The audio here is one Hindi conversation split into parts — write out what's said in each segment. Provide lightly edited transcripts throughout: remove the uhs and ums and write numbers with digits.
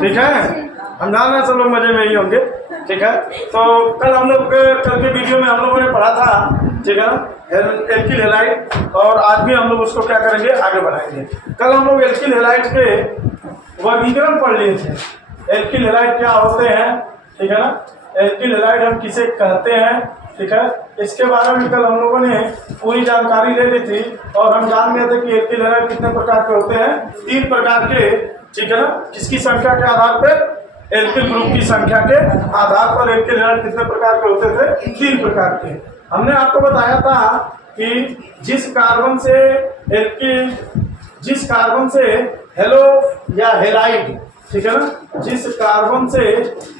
ठीक है, हम जान रहे हैं सब लोग मजे में ही होंगे। ठीक है, तो कल के वीडियो में हम लोगों ने पढ़ा था, ठीक है ना, एल्किल हैलाइड, और आज भी हम लोग उसको क्या करेंगे, आगे बढ़ाएंगे। कल हम लोग एल्किल हैलाइड के वर्गीकरण पढ़ लिए थे। एल्किल हैलाइड क्या होते हैं, ठीक है ना, एल्किल हैलाइड हम किसे कहते हैं, ठीक है, इसके बारे में कल हम लोगों ने पूरी जानकारी ले ली थी। और हम जान गए थे कि एल्किल हैलाइड कितने प्रकार के होते हैं, 3 प्रकार के, ठीक है ना। किसकी संख्या के आधार पर, एल्किल ग्रुप की संख्या के आधार पर एल्किल हैलाइड कितने प्रकार के होते थे, 3 प्रकार के। हमने आपको बताया था कि जिस कार्बन से हेलो या हेलाइड, ठीक है ना, जिस कार्बन से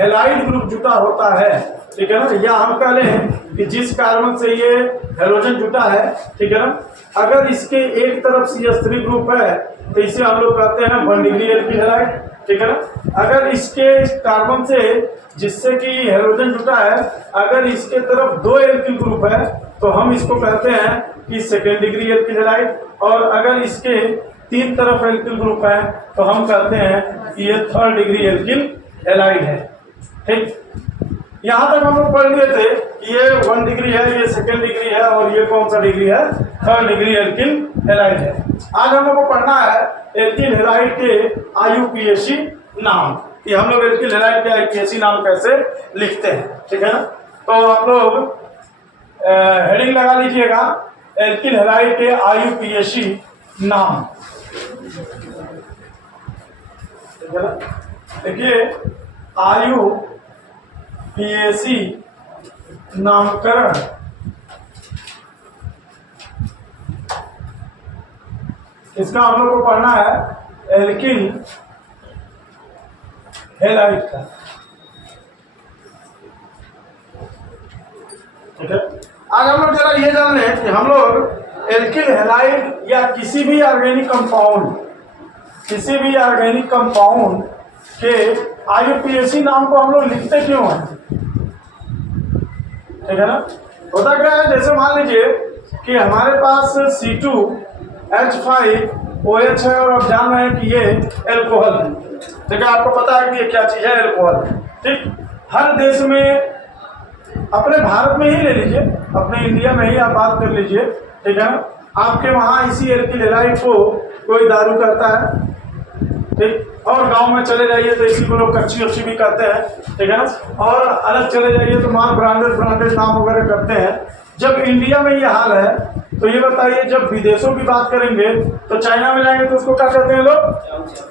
हेलाइड ग्रुप जुटा होता है, ठीक है ना, या हम कह लें कि जिस कार्बन से ये हेलोजन जुटा है, ठीक है ना, अगर इसके एक तरफ CH3 ग्रुप है तो इसे हम लोग कहते हैं 1 डिग्री एल्किल हैलाइड, ठीक है ना। अगर इसके कार्बन से जिससे कि हेलोजन जुटा है, अगर इसके तरफ 2 एल्किल ग्रुप है तो हम इसको कहते हैं कि 2nd डिग्री एल्किल हैलाइड। और अगर इसके 3 तरफ एल्किल ग्रुप है तो हम कहते हैं कि ये 3rd डिग्री एल्किल हैलाइड है। ठीक, यहाँ तक हम लोग पढ़ लिए थे कि ये 1 डिग्री है, ये 2nd डिग्री है, और ये कौन सा डिग्री है, 3rd डिग्री एल्किल हैलाइड है। आज हम लोग को पढ़ना है एल्किल हैलाइड के IUPAC नाम, कि हम लोग एल्किल हैलाइड के IUPAC नाम कैसे लिखते हैं, ठीक है ना। तो आप लोग हेडिंग लगा लीजिएगा, एल्किल हैलाइड के IUPAC नाम, ठीक है ना। देखिए, IUPAC नामकरण, इसका हम लोग को पढ़ना है एल्किल हैलाइड का, ठीक है। आज हम लोग जरा ये जान लें कि हम लोग एल्किल हैलाइड या किसी भी ऑर्गेनिक कंपाउंड के IUPAC नाम को हम लोग लिखते क्यों हैं, ठीक है ना। होता क्या है, जैसे मान लीजिए कि हमारे पास C2H5OH है, और आप जान रहे हैं कि ये एल्कोहल है, ठीक है। आपको पता है कि ये क्या चीज़ है, एल्कोहल है। ठीक, हर देश में, अपने भारत में ही ले लीजिए, अपने इंडिया में ही आप बात कर लीजिए, ठीक है ना, आपके वहाँ इसी एल्किल हैलाइड को कोई दारू करता है, ठीक, और गांव में चले जाइए तो इसी को लोग कच्ची उच्ची भी करते हैं, ठीक है ना, और अलग चले जाइए तो माल ब्रांडेड नाम वगैरह करते हैं। जब इंडिया में ये हाल है तो ये बताइए, जब विदेशों की बात करेंगे तो चाइना में जाएंगे तो उसको क्या कहते हैं लोग,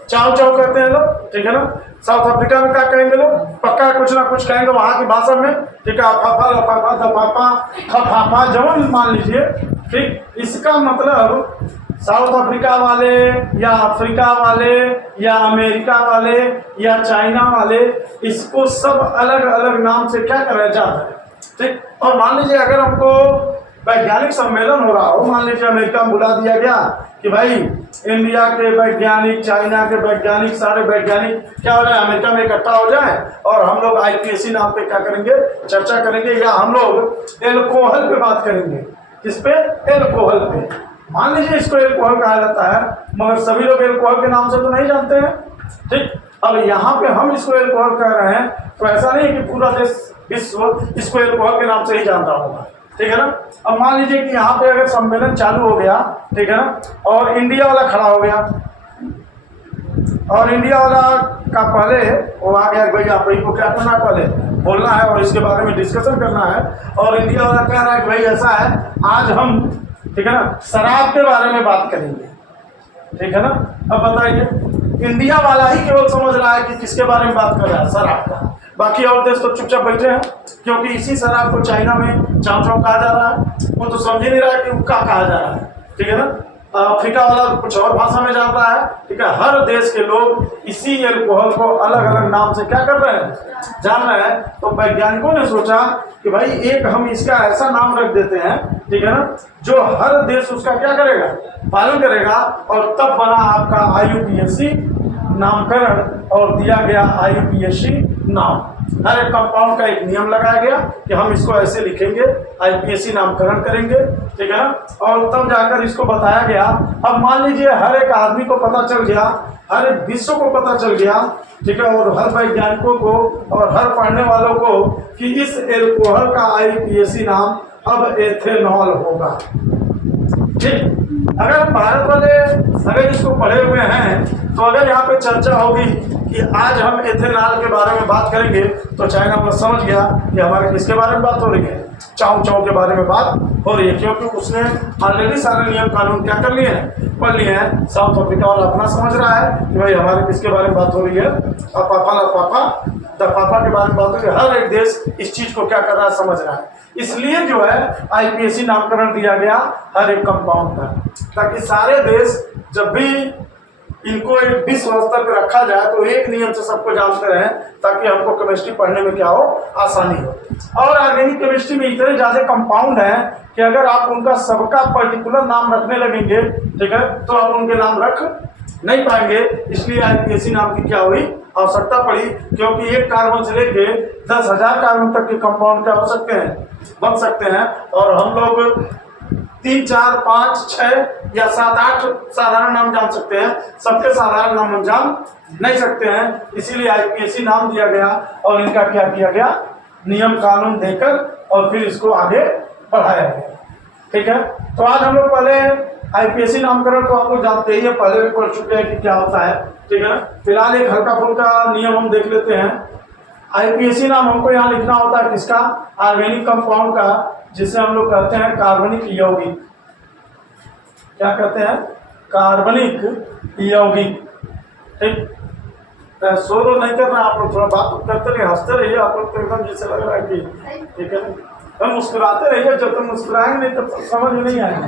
चाव चाव कहते हैं लोग, ठीक है ना। साउथ अफ्रीका में क्या कहेंगे लोग, पक्का कुछ ना कुछ कहेंगे वहाँ की भाषा में, ठीक है, अफाफा लफाफा दफाफा खफाफा जवन मान लीजिए। ठीक, इसका मतलब साउथ अफ्रीका वाले या अफ्रीका वाले या अमेरिका वाले या चाइना वाले, इसको सब अलग अलग नाम से क्या करा जाता है। ठीक, और मान लीजिए अगर हमको वैज्ञानिक सम्मेलन हो रहा हो, मान लीजिए अमेरिका में बुला दिया गया कि भाई इंडिया के वैज्ञानिक, चाइना के वैज्ञानिक, सारे वैज्ञानिक क्या हो जाए, अमेरिका में इकट्ठा हो जाए और हम लोग IUPAC नाम पे क्या करेंगे, चर्चा करेंगे, या हम लोग एल्कोहल पे बात करेंगे। किस पे, एल्कोहल पे। मान लीजिए इसको एल्कोहल कहा जाता है, मगर सभी लोग एल्कोहल के नाम से तो नहीं जानते हैं। ठीक, अब यहाँ पे हम इसको एल्कोहल कह रहे हैं तो ऐसा नहीं कि पूरा देश विश्व इसको एल्कोहल के नाम से ही जानता होगा, ठीक है ना। अब मान लीजिए कि यहाँ पे अगर सम्मेलन चालू हो गया, ठीक है ना, और इंडिया वाला खड़ा हो गया, और इंडिया वाला का पहले वो आ गया, भाई आप को क्या करना है, पहले बोलना है और इसके बारे में डिस्कशन करना है, और इंडिया वाला कह रहा है कि भाई ऐसा है, आज हम, ठीक है ना, शराब के बारे में बात करेंगे, ठीक है ना। अब बताइए, इंडिया वाला ही केवल समझ रहा है कि किसके बारे में बात कर रहा है, शराब का, बाकी और देश तो चुपचाप बैठे हैं, क्योंकि इसी शराब को चाइना में चाव चाव कहा जा रहा है, वो तो समझ ही नहीं रहा है कि हुक्का कहा जा रहा है, ठीक है ना। अफ्रीका वाला कुछ और भाषा में जान रहा है, ठीक है। हर देश के लोग इसी एल्कोहल को अलग अलग नाम से क्या कर रहे हैं, जान रहे हैं। तो वैज्ञानिकों ने सोचा कि भाई एक हम इसका ऐसा नाम रख देते हैं, ठीक है ना, जो हर देश उसका क्या करेगा, पालन करेगा, और तब बना आपका IUPAC नामकरण, और दिया गया IUPAC नाम। हर एक कंपाउंड का एक नियम लगाया गया कि हम इसको ऐसे लिखेंगे, आईपीएसी नामकरण करेंगे, ठीक है ना। और तब जाकर इसको बताया गया। अब मान लीजिए हर एक आदमी को पता चल गया, हर एक विश्व को पता चल गया, ठीक है, और हर वैज्ञानिकों को और हर पढ़ने वालों को कि इस एल्कोहल का आईपीएसी नाम अब एथेनॉल होगा। ठीक, अगर भारत वाले अगर इसको पढ़े हुए हैं तो अगर यहाँ पे चर्चा होगी कि आज हम एथेनॉल के बारे में बात करेंगे तो चाइना वाला समझ गया कि हमारे किसके बारे में बात हो रही है, चाउ चाउ के बारे में बात हो रही है, क्योंकि उसने ऑलरेडी सारे नियम कानून क्या कर लिए हैं, पढ़ लिए हैं। साउथ अफ्रीका वाला अपना समझ रहा है कि भाई हमारे किसके बारे में बात हो रही है, पापा के बारे में बात हो रही है। हर एक देश इस चीज को क्या कर रहा है, समझ रहा है। इसलिए जो है आईपीएसी नामकरण दिया गया हर एक कंपाउंड का, ताकि सारे देश जब भी इनको एक विश्व स्तर पर रखा जाए तो एक नियम से सबको जानते रहें, ताकि हमको केमिस्ट्री पढ़ने में क्या हो, आसानी हो। और ऑर्गेनिक केमिस्ट्री में इतने ज्यादा कंपाउंड हैं कि अगर आप उनका सबका पर्टिकुलर नाम रखने लगेंगे, ठीक है, तो आप उनके नाम रख नहीं पाएंगे। इसलिए आईपीएसी नाम की क्या हुई, आवश्यकता पड़ी, क्योंकि एक कार्बन से लेके 10,000 कार्बन तक के कंपाउंड क्या हो सकते हैं, बन सकते हैं। और हम लोग 3, 4, 5, 6 या 7, 8 साधारण नाम जान सकते हैं, सबके साधारण नाम हम जान नहीं सकते हैं। इसीलिए आईपीएसी नाम दिया गया और इनका क्या किया गया, नियम कानून देकर और फिर इसको आगे बढ़ाया गया। ठीक है, तो आज हम लोग पहले आईपीएसी नामकरण तो आप लोग जानते ही है, पहले भी पढ़ चुके हैं कि क्या होता है, ठीक है। फिलहाल एक हल्का फुल्का नियम हम देख लेते हैं। आईपीएसी नाम हमको यहाँ लिखना होता है किसका, ऑर्गेनिक कंपाउंड का, जिसे हम लोग कहते हैं कार्बनिक यौगिक। क्या कहते हैं, कार्बनिक यौगिक। ठीक, शोर नहीं करना आप लोग, थोड़ा बात करते रहिए, हंसते रहिए। आप लोग तो एकदम जैसे लग रहा है कि ठीक है, हम मुस्कुराते रहिए, जब तक मुस्कुराएंगे नहीं तब तक समझ में नहीं आएगा,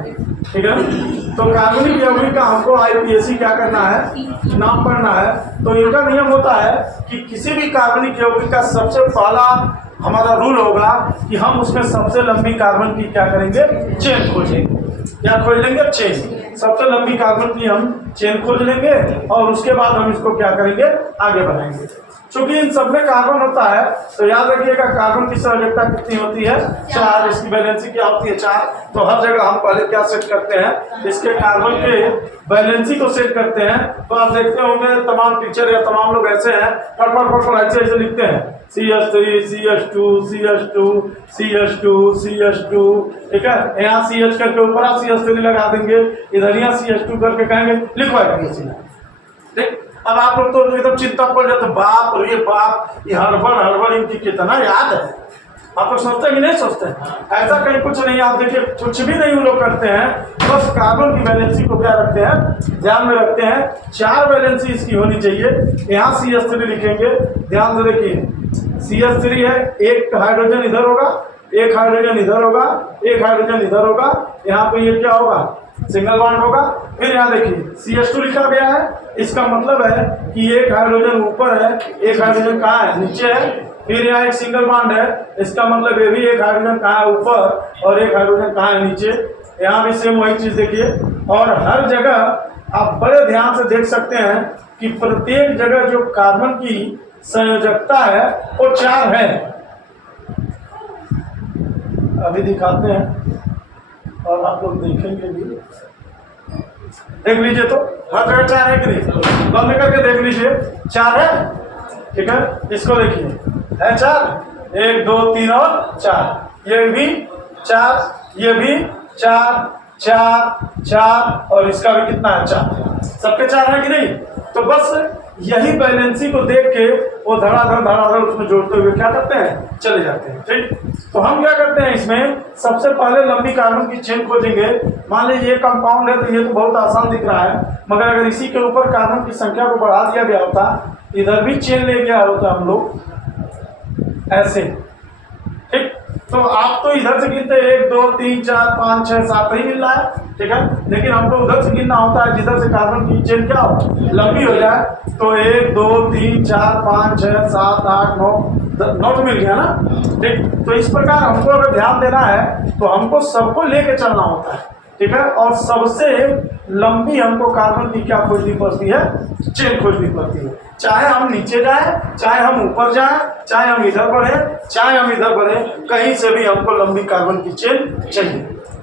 ठीक है। तो कार्बनिक यौगिक का हमको आईपीएसी क्या करना है, नाम पढ़ना है। तो इनका नियम होता है कि किसी भी कार्बनिक यौगिक का सबसे पहला हमारा रूल होगा कि हम उसमें सबसे लंबी कार्बन की क्या करेंगे, चेन खोजेंगे। क्या खोज लेंगे, चेन। सबसे लंबी कार्बन की हम चेन खोज लेंगे और उसके बाद हम इसको क्या करेंगे, आगे बढ़ाएंगे। चूंकि इन सब में कार्बन होता है तो याद रखिएगा कार्बन की संयोजकता कितनी होती है, 4। इसकी वैलेंसी क्या होती है, 4। तो हर जगह हम पहले क्या सेट करते हैं, इसके कार्बन के वैलेंसी को सेट करते हैं। तो आप देखते होंगे तमाम टीचर या तमाम लोग ऐसे हैं, फटफट ऐसे ऐसे लिखते हैं, CH3 CH2 CH2 CH2 CH2, ठीक है। यहाँ CH करके ऊपर आप CH3 लगा देंगे, इधर यहाँ CH2 करके कहेंगे लिखो आईपीएसी। ठीक, अब आप लोग तो एकदम चिंता पड़ जाते, बाप रे बाप, ये हड़बड़ इनकी कितना याद है। आप लोग सोचते हैं कि नहीं सोचते हैं, ऐसा कहीं कुछ नहीं। आप देखिए कुछ भी नहीं वो लोग करते हैं, बस कार्बन की वैलेंसी को क्या रखते हैं, ध्यान में रखते हैं। 4 वैलेंसी इसकी होनी चाहिए। यहाँ CH3 लिखेंगे, ध्यान से देखिए, CH3 है, एक हाइड्रोजन इधर होगा, एक हाइड्रोजन इधर होगा, एक हाइड्रोजन इधर होगा। यहाँ पे ये क्या होगा, सिंगल बॉन्ड होगा। फिर यहाँ देखिए CH2 लिखा गया है, इसका मतलब है कि एक हाइड्रोजन ऊपर है, एक हाइड्रोजन कहाँ है, नीचे है। फिर यहाँ एक सिंगल बॉन्ड है, इसका मतलब ये भी एक हाइड्रोजन कहाँ है, ऊपर, और एक हाइड्रोजन कहाँ है, नीचे। यहाँ भी सेम वही चीज देखिए। और हर जगह आप बड़े ध्यान से देख सकते हैं कि प्रत्येक जगह जो कार्बन की संयोजकता है वो 4 है। अभी दिखाते हैं और आप लोग देखेंगे भी, देख लीजिए। तो हर जगह 4 है कि नहीं, बंद करके देख लीजिए, 4 है, ठीक है। इसको देखिए, है 4, 1 2 3 और 4, ये भी 4, ये भी 4 4 4, और इसका भी कितना है, 4। सबके 4 है कि नहीं। तो बस यही बैलेंसी को देख के वो धड़ाधड़ उसमें जोड़ते हुए क्या करते हैं, चले जाते हैं। ठीक, तो हम क्या करते हैं, इसमें सबसे पहले लंबी कार्बन की चेन खोजेंगे। मान लीजिए ये कंपाउंड है तो ये तो बहुत आसान दिख रहा है, मगर अगर इसी के ऊपर कार्बन की संख्या को बढ़ा दिया गया होता, इधर भी चेन ले गया होता हम लोग ऐसे। ठीक, तो आप तो इधर से गिनते 1 2 3 4 5 6 7 ही मिल रहा है, ठीक है। लेकिन हमको उधर से गिनना होता है जिधर से कार्बन की चेन क्या हो, लंबी हो जाए। तो 1 2 3 4 5 6 7 8 9 मिल गया ना। ठीक, तो इस प्रकार हमको अगर ध्यान देना है तो हमको सबको लेके चलना होता है, ठीक है। और सबसे लंबी हमको कार्बन की क्या खोजनी पड़ती है, चेन खोजनी पड़ती है। चाहे हम नीचे जाए, चाहे हम ऊपर जाए, चाहे हम इधर बढ़े, चाहे हम इधर बढ़े, कहीं से भी हमको लंबी कार्बन की चेन चाहिए,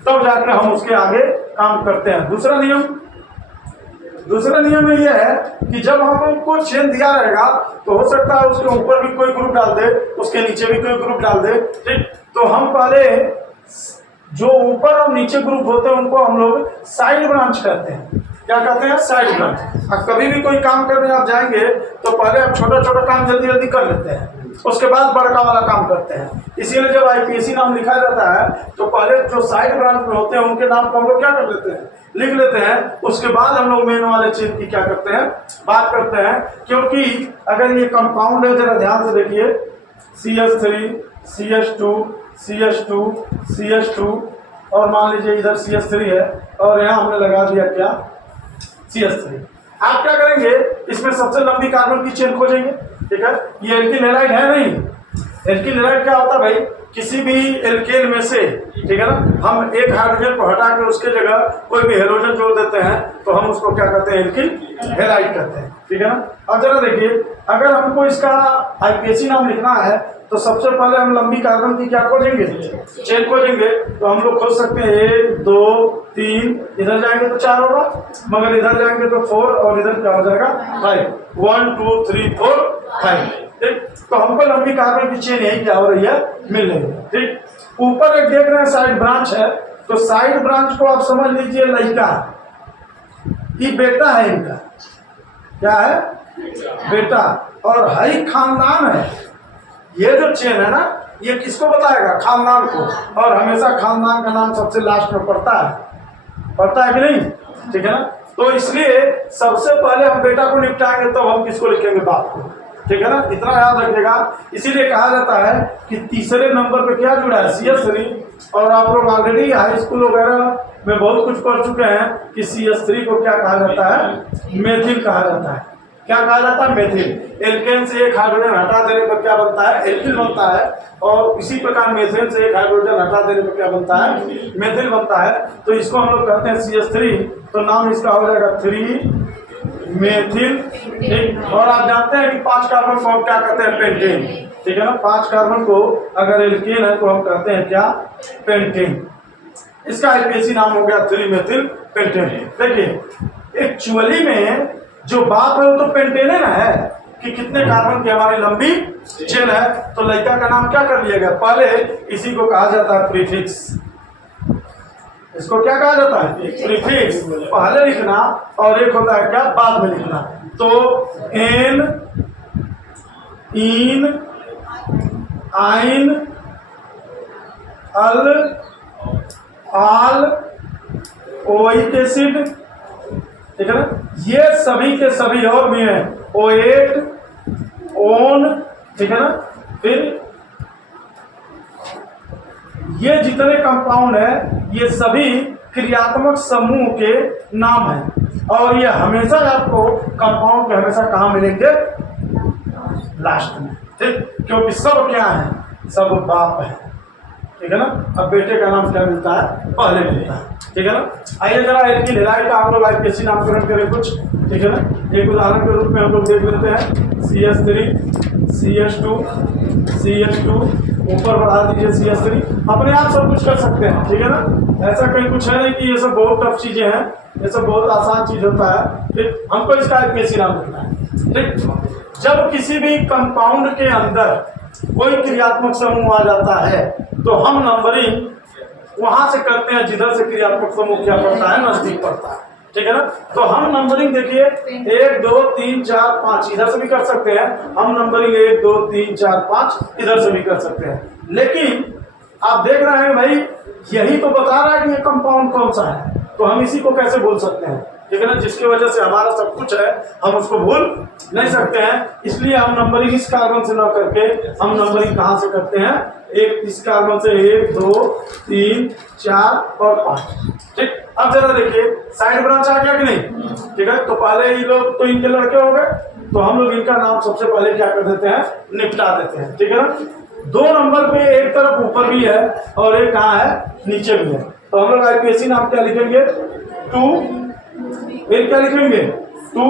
तब जाकर हम उसके आगे काम करते हैं। दूसरा नियम में यह है कि जब हमको चेन दिया रहेगा तो हो सकता है उसके ऊपर भी कोई ग्रुप डाल दे, उसके नीचे भी कोई ग्रुप डाल दे, ठीक। तो हम पहले जो ऊपर और नीचे ग्रुप होते हैं उनको हम लोग साइड ब्रांच कहते हैं। क्या कहते हैं? Side branch. अब कभी भी कोई काम करने आप जाएंगे तो पहले आप छोटा छोटा काम जल्दी जल्दी कर लेते हैं, उसके बाद बड़का वाला काम करते हैं। इसीलिए जब आईपीएसी नाम लिखा जाता है तो पहले जो साइड ब्रांच में होते हैं उनके नाम को हम लोग क्या कर लेते हैं? लिख लेते हैं। उसके बाद हम लोग मेन वाले चीज की क्या करते हैं? बात करते हैं। क्योंकि अगर ये कंपाउंड है, जरा ध्यान से देखिए, CH3 CH2 CH2 CH2 और मान लीजिए इधर CH3 है और यहाँ हमने लगा दिया क्या? CH3। आप क्या करेंगे? इसमें सबसे लंबी कार्बन की चेन खोजेंगे, ठीक है। ये एल्किल हैलाइड है नहीं। एल्किल हैलाइड क्या होता है भाई? किसी भी एल्केन में से, ठीक है ना, हम एक हाइड्रोजन को हटा के उसके जगह कोई भी हेलोजन जोड़ देते हैं तो हम उसको क्या कहते हैं? एल्किल हैलाइड कहते हैं, ठीक है ना। अब जरा देखिए, अगर हमको इसका आईपीएसी नाम लिखना है तो सबसे पहले हम लंबी कार्बन की क्या खोजेंगे? चेन खोजेंगे। तो हम लोग खोज सकते हैं 1 2 3, इधर जाएंगे तो 4 होगा, मगर इधर जाएंगे तो 4 और इधर क्या हो जाएगा? 5। 1 2 3 4 5, ठीक। तो हमको लंबी कार्बन की चेन यही क्या हो रही है? मिल रही है, ठीक। ऊपर एक देख रहे हैं साइड ब्रांच है, तो साइड ब्रांच को आप समझ लीजिए लड़का, ये बेटा है इनका। क्या है? बेटा। और हाई खानदान है। ये जो चेन है ना, ये किसको बताएगा? खानदान को। और हमेशा खानदान का नाम सबसे लास्ट में पड़ता है कि नहीं? ठीक है ना। तो इसलिए सबसे पहले हम बेटा को निपटाएंगे तो हम किसको लिखेंगे? बाप को, ठीक है ना। इतना याद रखिएगा। इसीलिए कहा जाता है कि तीसरे नंबर पे क्या जुड़ा है? CH3। और आप लोग ऑलरेडी हाई स्कूल वगैरह में बहुत कुछ पढ़ चुके हैं कि CH3 को क्या कहा जाता है? मेथिल कहा जाता है। क्या कहा जाता है? मेथिल। एल्केन से एक हाइड्रोजन हटा देने पर क्या बनता है? एल्किल बनता है। और इसी प्रकार मेथिल से एक हाइड्रोजन हटा देने पर क्या बनता है? मेथिल बनता है। तो इसको हम लोग कहते हैं CH3। तो नाम इसका हो जाएगा 3 मेथिल, ठीक। और आप जानते हैं कि 5 कार्बन को हम क्या कहते हैं? पेंटेन, ठीक है ना। 5 कार्बन को अगर एल्केन है तो हम कहते हैं क्या? पेंटेन। इसका आईपीएसी नाम हो गया 3 मेथिल पेंटेन। देखिए, एक्चुअली में जो बात है वो तो पेंटेन ना है कि कितने कार्बन की हमारी लंबी चेन है। तो लड़का का नाम क्या कर लिया गया? पहले इसी को कहा जाता है प्रीफिक्स। इसको क्या कहा जाता है? प्रीफिक्स। पहले लिखना और एक होता है क्या? बाद में लिखना। तो एन, इन, आइन, अल, आल, ओइक एसिड, ठीक है ना। ये सभी के सभी और भी हैं, O8, ओन, ठीक है ना। फिर ये जितने कंपाउंड है ये सभी क्रियात्मक समूह के नाम हैं। और ये हमेशा आपको कंपाउंड के हमेशा कहाँ मिलेंगे? लास्ट में, ठीक। क्योंकि सब क्या है? सब बाप है, ठीक है ना। अब बेटे का नाम क्या मिलता है? पहले मिलता है, ठीक है ना। आइए जरा एल्किल हैलाइड का हम लोग आईपीएसी नामकरण करें कुछ, ठीक है ना। एक उदाहरण के रूप में हम लोग देख लेते हैं CH3 CH2 CH2, ऊपर बढ़ा दीजिए CH3। अपने आप सब कुछ कर सकते हैं, ठीक है ना। ऐसा कहीं कुछ है नहीं कि ये सब बहुत टफ चीजें हैं, ये सब बहुत आसान चीज होता है, ठीक। हमको इसका आईपीएसी नाम रखना है, ठीक। जब किसी भी कंपाउंड के अंदर कोई क्रियात्मक समूह आ जाता है तो हम नंबरिंग वहां से करते हैं जिधर से क्रियात्मक समूह क्या पड़ता है? नजदीक पड़ता है, ठीक है ना। तो हम नंबरिंग देखिए 1 2 3 4 5 इधर से भी कर सकते हैं। हम नंबरिंग 1 2 3 4 5 इधर से भी कर सकते हैं। लेकिन आप देख रहे हैं भाई, यही तो बता रहा है कि ये कंपाउंड कौन सा है, तो हम इसी को कैसे बोल सकते हैं? ठीक है ना। जिसकी वजह से हमारा सब कुछ है, हम उसको भूल नहीं सकते हैं। इसलिए हम नंबरिंग इस कार्बन से न करके हम नंबरिंग कहाँ से करते हैं? एक इस कार्बन से 1 2 3 4 और 5, ठीक। अब जरा देखिए साइड ब्रांच आ गया कि नहीं? ठीक है। तो पहले ये लोग तो इनके लड़के हो गए, तो हम लोग इनका नाम सबसे पहले क्या कर देते हैं? निपटा देते हैं, ठीक है ना। 2 नंबर पे एक तरफ ऊपर भी है और एक कहाँ है? नीचे भी है। तो हम लोग आईपीएसी नाम क्या लिखेंगे? 2, फिर क्या लिखेंगे? 2